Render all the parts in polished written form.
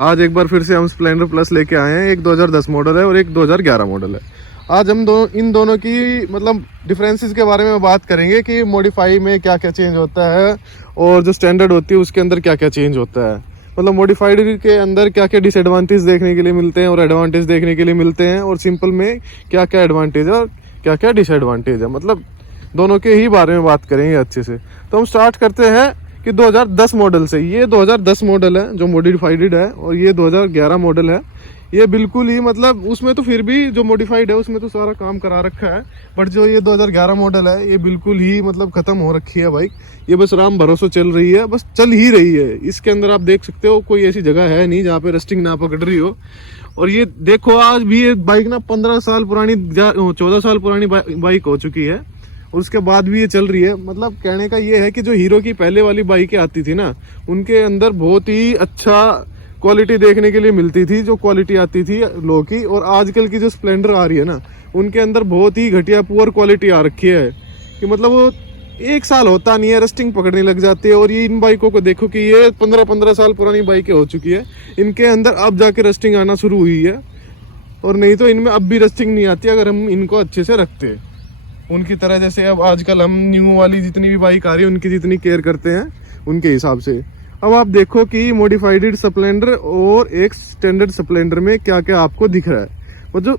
आज एक बार फिर से हम स्प्लेंडर प्लस लेके आए हैं। एक 2010 मॉडल है और एक 2011 मॉडल है। आज हम इन दोनों की मतलब डिफरेंसेस के बारे में बात करेंगे कि मॉडिफाई में क्या क्या चेंज होता है और जो स्टैंडर्ड होती है उसके अंदर क्या क्या चेंज होता है। मतलब मॉडिफाइड के अंदर क्या क्या डिसएडवांटेज देखने के लिए मिलते हैं और एडवांटेज देखने के लिए मिलते हैं, और सिंपल में क्या क्या एडवांटेज है और क्या क्या डिसएडवांटेज है, मतलब दोनों के ही बारे में बात करेंगे अच्छे से। तो हम स्टार्ट करते हैं कि 2010 मॉडल से। ये 2010 मॉडल है जो मॉडिफाइड है, और ये 2011 मॉडल है। ये बिल्कुल ही मतलब उसमें तो फिर भी जो मॉडिफाइड है उसमें तो सारा काम करा रखा है, बट जो ये 2011 मॉडल है ये बिल्कुल ही मतलब ख़त्म हो रखी है बाइक। ये बस राम भरोसे चल रही है, बस चल ही रही है। इसके अंदर आप देख सकते हो कोई ऐसी जगह है नहीं जहाँ पे रस्टिंग ना पकड़ रही हो। और ये देखो आज भी ये बाइक ना 15 साल पुरानी 14 साल पुरानी बाइक हो चुकी है, और उसके बाद भी ये चल रही है। मतलब कहने का ये है कि जो हीरो की पहले वाली बाइकें आती थी ना, उनके अंदर बहुत ही अच्छा क्वालिटी देखने के लिए मिलती थी, जो क्वालिटी आती थी लो की। और आजकल की जो स्प्लेंडर आ रही है ना, उनके अंदर बहुत ही घटिया पुअर क्वालिटी आ रखी है कि मतलब वो 1 साल होता नहीं है रस्टिंग पकड़ने लग जाती है। और ये इन बाइकों को देखो कि ये 15-15 साल पुरानी बाइकें हो चुकी है, इनके अंदर अब जाके रस्टिंग आना शुरू हुई है। और नहीं तो इनमें अब भी रस्टिंग नहीं आती अगर हम इनको अच्छे से रखते हैं उनकी तरह। जैसे अब आजकल हम न्यू वाली जितनी भी बाइक आ रही है उनकी जितनी केयर करते हैं उनके हिसाब से। अब आप देखो कि मॉडिफाइड स्प्लेंडर और एक स्टैंडर्ड स्प्लेंडर में क्या क्या आपको दिख रहा है।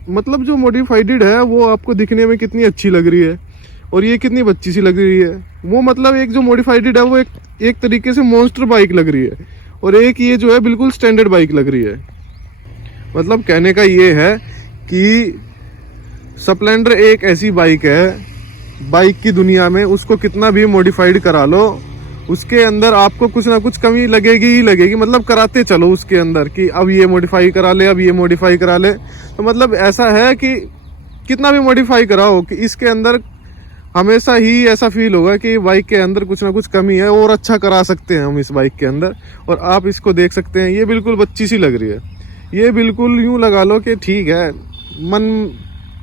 मतलब जो मॉडिफाइड है वो आपको दिखने में कितनी अच्छी लग रही है और ये कितनी बच्ची सी लग रही है। वो मतलब एक जो मॉडिफाइड है वो एक तरीके से मॉन्स्टर बाइक लग रही है, और एक ये जो है बिल्कुल स्टैंडर्ड बाइक लग रही है। मतलब कहने का ये है कि स्प्लेंडर एक ऐसी बाइक है, बाइक की दुनिया में उसको कितना भी मॉडिफाइड करा लो उसके अंदर आपको कुछ ना कुछ कमी लगेगी ही लगेगी। मतलब कराते चलो उसके अंदर कि अब ये मॉडिफाई करा ले, अब ये मॉडिफाई करा ले। तो मतलब ऐसा है कि कितना भी मॉडिफाई कराओ कि इसके अंदर हमेशा ही ऐसा फील होगा कि बाइक के अंदर कुछ ना कुछ कमी है, और अच्छा करा सकते हैं हम इस बाइक के अंदर। और आप इसको देख सकते हैं, ये बिल्कुल बच्ची सी लग रही है। ये बिल्कुल यूँ लगा लो कि ठीक है, मन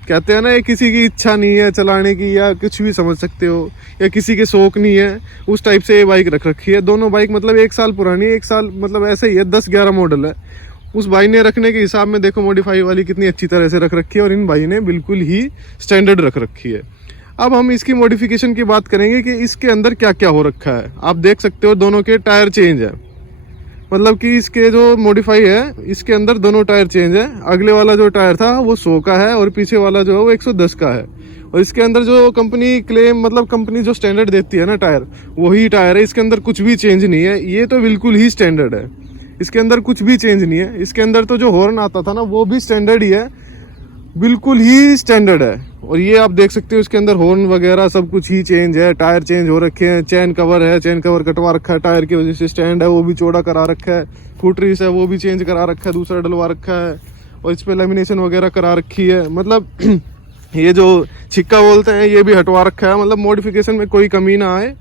कहते हैं ना, ये किसी की इच्छा नहीं है चलाने की या कुछ भी समझ सकते हो, या किसी के शौक नहीं है, उस टाइप से ये बाइक रख रखी है। दोनों बाइक मतलब 1 साल पुरानी, 1 साल मतलब ऐसे ही है, 10-11 मॉडल है। उस भाई ने रखने के हिसाब में देखो मॉडिफाई वाली कितनी अच्छी तरह से रख रखी है, और इन भाई ने बिल्कुल ही स्टैंडर्ड रख रखी है। अब हम इसकी मॉडिफिकेशन की बात करेंगे कि इसके अंदर क्या क्या हो रखा है। आप देख सकते हो दोनों के टायर चेंज है। मतलब कि इसके जो मॉडिफाई है इसके अंदर दोनों टायर चेंज है। अगले वाला जो टायर था वो 100 का है, और पीछे वाला जो है वो 110 का है। और इसके अंदर जो कंपनी क्लेम मतलब कंपनी जो स्टैंडर्ड देती है ना टायर, वही टायर है। इसके अंदर कुछ भी चेंज नहीं है, ये तो बिल्कुल ही स्टैंडर्ड है। इसके अंदर कुछ भी चेंज नहीं है। इसके अंदर तो जो हॉर्न आता था ना वो भी स्टैंडर्ड ही है, बिल्कुल ही स्टैंडर्ड है। और ये आप देख सकते हो इसके अंदर हॉर्न वगैरह सब कुछ ही चेंज है। टायर चेंज हो रखे हैं, चेन कवर है, चेन कवर कटवा रखा है टायर की वजह से। स्टैंड है वो भी चौड़ा करा रखा है, फुटरीस है वो भी चेंज करा रखा है, दूसरा डलवा रखा है, और इस पे लेमिनेशन वगैरह करा रखी है। मतलब ये जो छिक्का बोलते हैं ये भी हटवा रखा है। मतलब मॉडिफिकेशन में कोई कमी ना आए,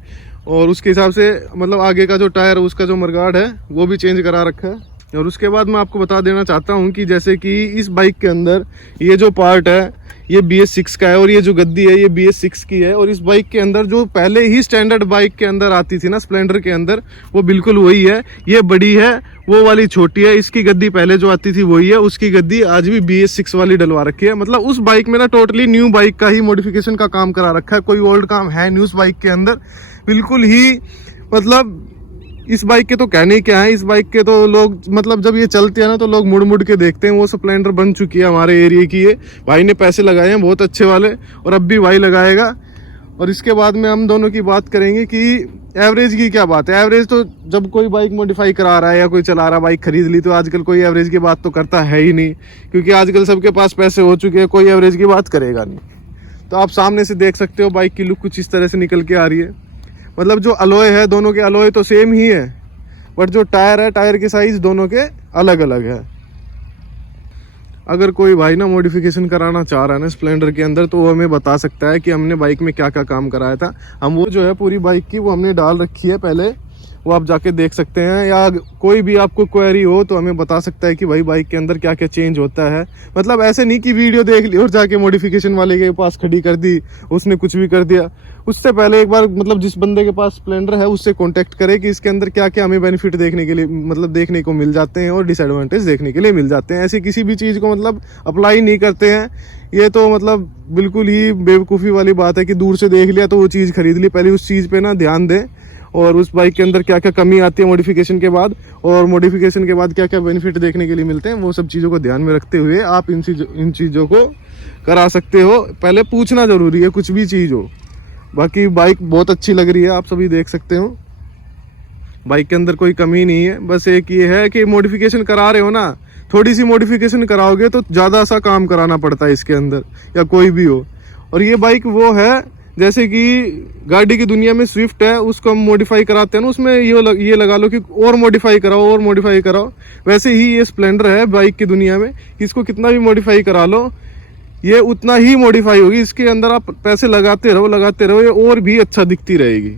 और उसके हिसाब से मतलब आगे का जो टायर है उसका जो मडगार्ड है वो भी चेंज करा रखा है। और उसके बाद मैं आपको बता देना चाहता हूँ कि जैसे कि इस बाइक के अंदर ये जो पार्ट है ये BS6 का है, और ये जो गद्दी है ये BS6 की है। और इस बाइक के अंदर जो पहले ही स्टैंडर्ड बाइक के अंदर आती थी ना स्प्लेंडर के अंदर, वो बिल्कुल वही है। ये बड़ी है, वो वाली छोटी है। इसकी गद्दी पहले जो आती थी वही है, उसकी गद्दी आज भी BS6 वाली डलवा रखी है। मतलब उस बाइक में ना टोटली न्यू बाइक का ही मॉडिफिकेशन का काम करा रखा है, कोई ओल्ड काम है न्यू बाइक के अंदर बिल्कुल ही। मतलब इस बाइक के तो कहने क्या है, इस बाइक के तो लोग मतलब जब ये चलती है ना तो लोग मुड़ मुड़ के देखते हैं। वो स्प्लेंडर बन चुकी है हमारे एरिया की, ये भाई ने पैसे लगाए हैं बहुत अच्छे वाले, और अब भी भाई लगाएगा। और इसके बाद में हम दोनों की बात करेंगे कि एवरेज की क्या बात है। एवरेज तो जब कोई बाइक मॉडिफाई करा रहा है या कोई चला रहा है बाइक खरीद ली, तो आजकल कोई एवरेज की बात तो करता है ही नहीं, क्योंकि आजकल सबके पास पैसे हो चुके हैं, कोई एवरेज की बात करेगा नहीं। तो आप सामने से देख सकते हो बाइक की लुक कुछ इस तरह से निकल के आ रही है। मतलब जो अलॉय है, दोनों के अलॉय तो सेम ही है, बट जो टायर है टायर के साइज दोनों के अलग अलग है। अगर कोई भाई ना मॉडिफिकेशन कराना चाह रहा है ना स्प्लेंडर के अंदर, तो वो हमें बता सकता है कि हमने बाइक में क्या क्या काम कराया था। हम वो जो है पूरी बाइक की वो हमने डाल रखी है पहले, वो आप जाके देख सकते हैं, या कोई भी आपको क्वेरी हो तो हमें बता सकता है कि भाई बाइक के अंदर क्या क्या चेंज होता है। मतलब ऐसे नहीं कि वीडियो देख ली और जाके मॉडिफिकेशन वाले के पास खड़ी कर दी, उसने कुछ भी कर दिया। उससे पहले एक बार मतलब जिस बंदे के पास स्प्लेंडर है उससे कांटेक्ट करें कि इसके अंदर क्या क्या हमें बेनिफिट देखने के लिए मतलब देखने को मिल जाते हैं और डिसएडवांटेज देखने के लिए मिल जाते हैं। ऐसे किसी भी चीज़ को मतलब अप्लाई नहीं करते हैं। ये तो मतलब बिल्कुल ही बेवकूफ़ी वाली बात है कि दूर से देख लिया तो वो चीज़ खरीद ली। पहले उस चीज़ पे ना ध्यान दें और उस बाइक के अंदर क्या क्या कमी आती है मॉडिफिकेशन के बाद, और मॉडिफिकेशन के बाद क्या क्या बेनिफिट देखने के लिए मिलते हैं, वो सब चीज़ों को ध्यान में रखते हुए आप इन चीज़ों को करा सकते हो। पहले पूछना ज़रूरी है कुछ भी चीज़ हो। बाकी बाइक बहुत अच्छी लग रही है, आप सभी देख सकते हो बाइक के अंदर कोई कमी नहीं है। बस एक ये है कि मॉडिफिकेशन करा रहे हो ना, थोड़ी सी मॉडिफिकेशन कराओगे तो ज़्यादा सा काम कराना पड़ता है इसके अंदर, या कोई भी हो। और ये बाइक वो है जैसे कि गाड़ी की दुनिया में स्विफ्ट है, उसको हम मॉडिफाई कराते हैं ना, उसमें ये लगा लो कि और मॉडिफाई कराओ और मॉडिफाई कराओ। वैसे ही ये स्प्लेंडर है बाइक की दुनिया में, इसको कितना भी मॉडिफाई करा लो ये उतना ही मॉडिफाई होगी। इसके अंदर आप पैसे लगाते रहो ये और भी अच्छा दिखती रहेगी।